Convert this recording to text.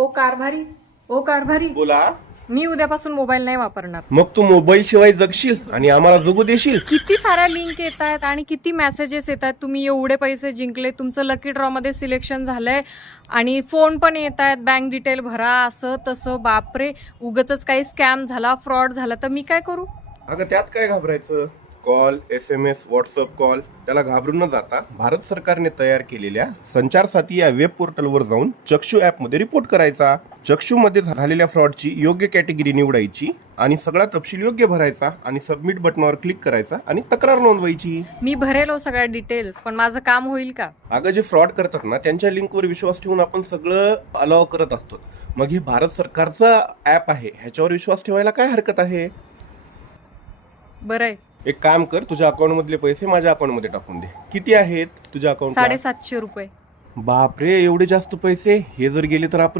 ओ कारभारी बोला. मी उद्यापासून मोबाईल नाही वापरणार. मग तू मोबाईल शिवाय जगशील आणि आम्हाला जगू देशील? किती साऱ्या लिंक येत आहेत आणि किती मेसेजेस येत आहेत, तुम्ही एवढे पैसे जिंकले, तुमचं लकी ड्रॉ मध्ये सिलेक्शन झालंय आणि फोन पण येत आहेत, बँक डिटेल भरा, असं तसं. बापरे, उगाचच काही स्कॅम झाला, फ्रॉड झाला तर मी काय करू? अगं त्यात काय घाबरायचं? कॉल, SMS, व्हॉट्सअप कॉल, त्याला घाबरून न जाता भारत सरकारने तयार केलेल्या संचार साथी या वेब पोर्टलवर जाऊन चक्षु ॲपमध्ये रिपोर्ट करायचा. चक्षुमध्ये झालेल्या फ्रॉडची योग्य कॅटेगरी निवडायची आणि सगळा तपशील योग्य भरायचा आणि सबमिट बटनावर क्लिक करायचा आणि तक्रार नोंदवायची. मी भरेल सगळ्या डिटेल्स, पण माझं काम होईल का? अगं जे फ्रॉड करतात ना, त्यांच्या लिंकवर विश्वास ठेवून आपण सगळं अलाव करत असतो. मग हे भारत सरकारचं ॲप आहे, ह्याच्यावर विश्वास ठेवायला काय हरकत आहे? बरं आहे. एक काम कर, तुझ्या अकाउंट मधले पैसे माझ्या अकाउंट मध्ये टाकून दे. किती आहेत तुझ्या अकाउंट? 750 रुपये. बापरे, एवढे जास्त पैसे? हे जर गेले तर आपण